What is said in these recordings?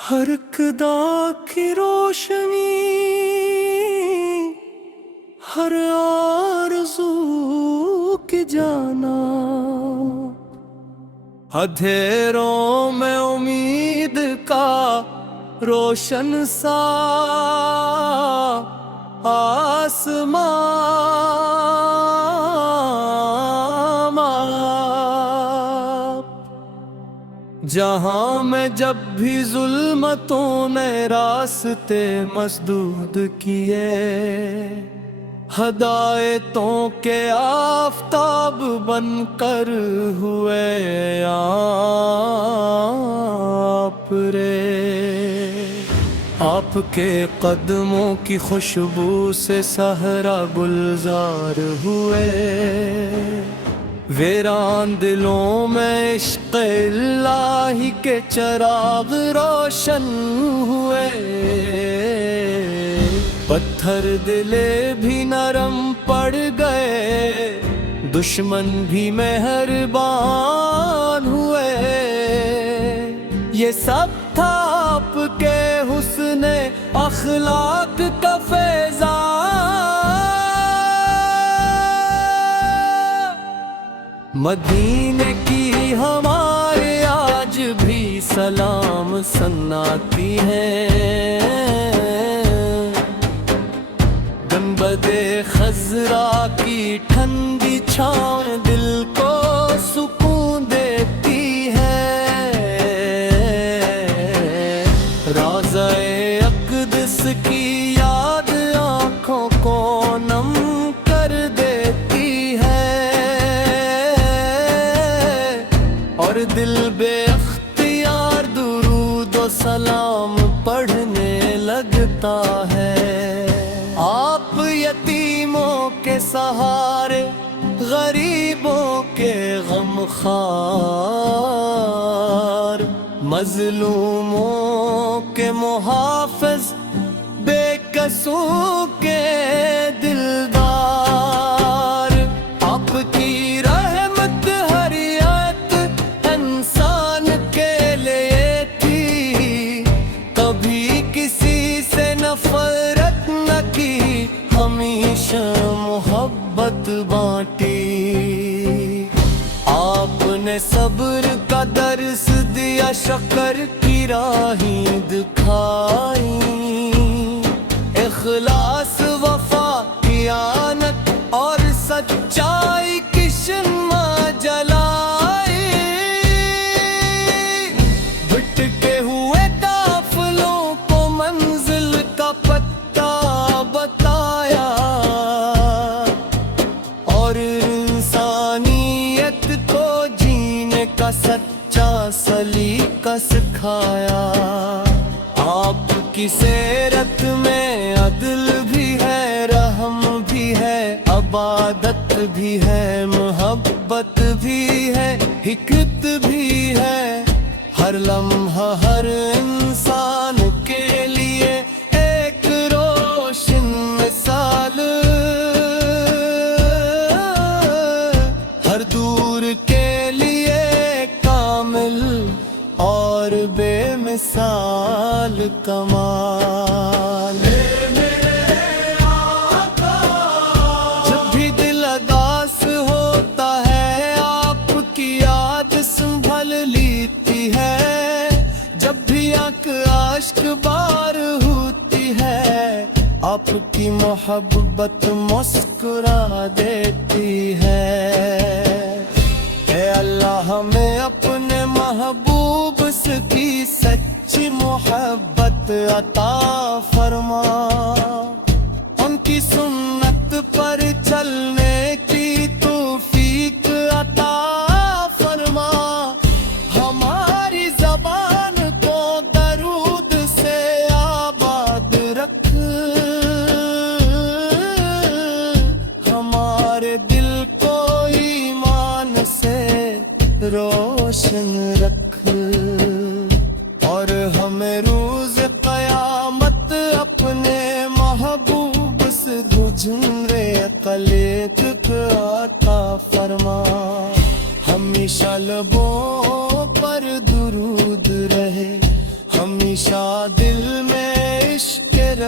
ہر اقدا کی روشنی، ہر آرزو کی جانا، اندھیروں میں امید کا روشن سا آسمان، جہاں میں جب بھی ظلمتوں نے راستے مسدود کیے، ہدایتوں کے آفتاب بن کر ہوئے آپ رے، آپ کے قدموں کی خوشبو سے صحرا گلزار ہوئے، ویران دلوں میں عشق الہی کے چراغ روشن ہوئے، پتھر دلے بھی نرم پڑ گئے، دشمن بھی مہربان ہوئے، یہ سب تھا آپ کے حسن اخلاق کا فیضان، مدینے کی ہمارے آج بھی سلام سناتی ہیں، گنبد خضرا کی ٹھنڈی چھاؤں دل کو سکون دیتی ہے، روضہ اقدس کی یاد آنکھوں کو نم کر دیتی ہے، اور دل بے اختیار درود و سلام پڑھنے لگتا ہے، آپ یتیموں کے سہارے، غریبوں کے غم خوار، مظلوموں کے محافظ، بے قصوں کے دلدار، آپ کی رحمت ہر ایک انسان کے لیے تھی، کبھی کسی سے نفرت نہ کی، ہمیشہ محبت بانٹی، آپ نے صبر کا درس دیا، شکر کی راہیں دکھائی، اخلاص، وفا، دیانت اور سچائی کی شمع جلائی، بھٹکے ہوئے قافلوں کو منزل کا پتہ بتایا، اور انسانیت کو جینے کا سچا سلیقہ سکھایا، آپ کی سیرت میں عدل بھی ہے، رحم بھی ہے، عبادت بھی ہے، محبت بھی ہے، حکمت بھی ہے، ہر لمحہ ہر انسان کے لیے ایک روشن مثال، ہر دور کے لیے کامل اور بے مثال کمال، جب بھی دل اداس ہوتا ہے آپ کی یاد سنبھل لیتی ہے، جب بھی آنکھ اشک بار ہوتی ہے، آپ کی محبت مسکرا دیتی ہے، اے اللہ ہمیں اپنے محبوب کی سچی محبت عطا فرما، ان کی سنت پر چلنے کی توفیق عطا فرما، ہماری زبان کو درود سے آباد رکھ، ہمارے دل کو ایمان سے روشن رکھ، اور ہمیں روز قیامت اپنے محبوب سے گزرے قلے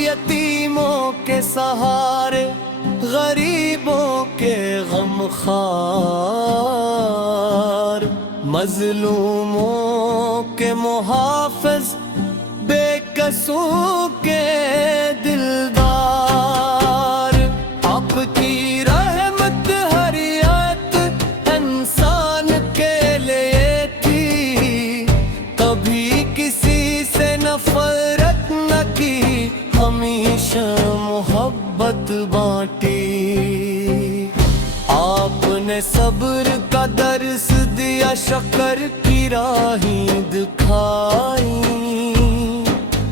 یتیموں کے سہارے غریبوں کے غم خوار مظلوموں کے محافظ بے قصوں کے دلدار آپ کی رحمت ہر ایک انسان کے لیے تھی کبھی کسی سے نفرت نہ کی ہمیشہ محبت بانٹی آپ نے صبر کا درس دیا شکر کی راہیں دکھائی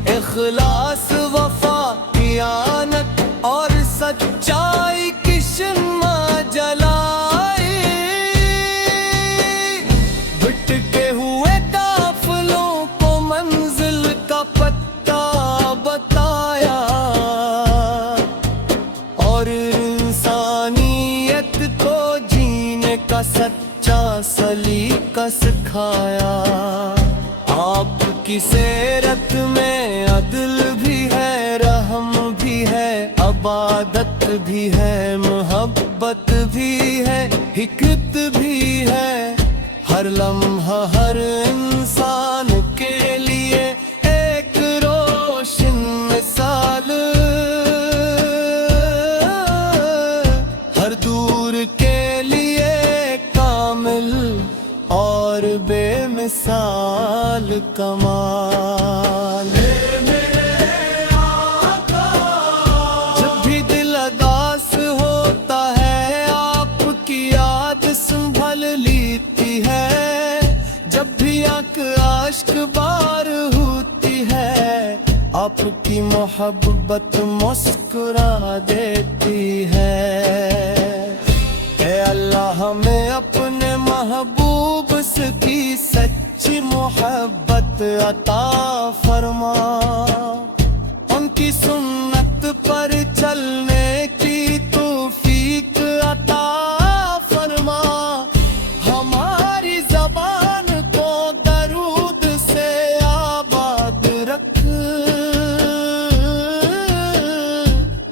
اخلاص وفا دیانت اور سچائی کی شمع جلائی بھٹکے ہوئے قافلوں کو منزل کا پتہ بتایا اور انسانیت کو جینے کا سچا سلیقہ سکھایا آپ کی سیرت میں عدل بھی ہے رحم بھی ہے عبادت بھی ہے محبت بھی ہے حکمت بھی ہے ہر لمحہ ہر انسان کے لیے ایک روشن مثال ہر دور کے لیے کامل اور بے مثال کمال جب بھی دل اداس ہوتا ہے آپ کی یاد سنبھل لیتی ہے جب بھی آنکھ اشک بار ہوتی ہے آپ کی محبت مسکرا دیتی ہے اے اللہ ہمیں اپنے محبوب کی سچی محبت عطا فرما ان کی سنت پر چلنے کی توفیق عطا فرما ہماری زبان کو درود سے آباد رکھ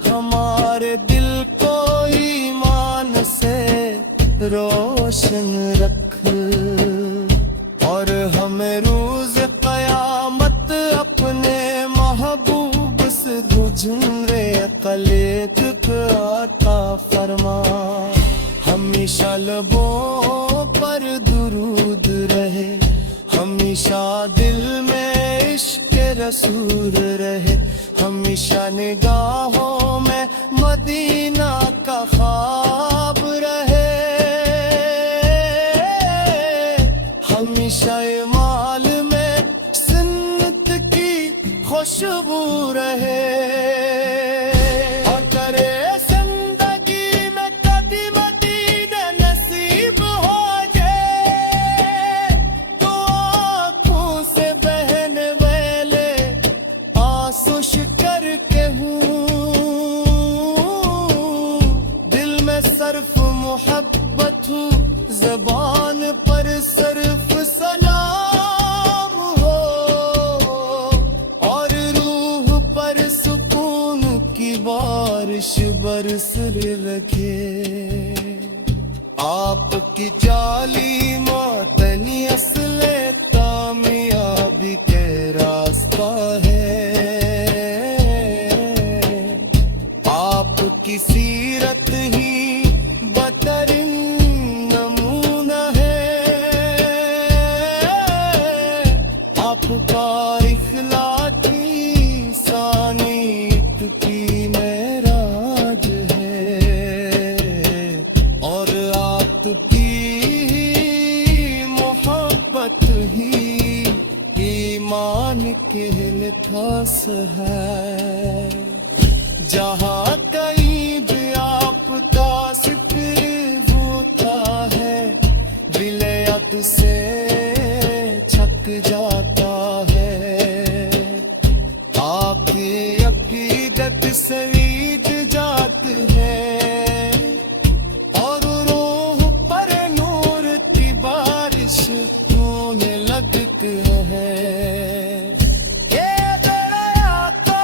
ہمارے دل کو ایمان سے روشن رکھ اور ہمیں روز قیامت اپنے محبوب سے گزرے قلیج عطا فرما ہمیشہ لبوں پر درود رہے ہمیشہ دل میں عشق رسول رہے ہمیشہ نگاہوں میں مدینہ کا خواب رہے ہمیشہ مال میں سنت کی خوشبو رہے اور کرے زندگی میں کبھی مدینہ نصیب ہو جائے تو آنکھوں سے بہنے والے آنسو شکر کے ہوں دل میں صرف محبت ہوں زبان پر صرف سلام ہو اور روح پر سکون کی بارش برس لگے آپ کی جالی ماتنی اصل کامیابی کے راستہ ہے آپ کی سیرت ہی بہترین نمونہ ہے آپ کا اخلاقی انسانیت کی معراج ہے اور آپ کی محبت ہی ایمان کے لباس ہے جہاں کہیں بھی آپ کا ذکر ہوتا ہے دل یاد سے چھک جاتا ہے آپ کی عقیدت سے عید جات ہے اور روح پر نور کی بارش ہونے لگتی ہے یہ دریا کا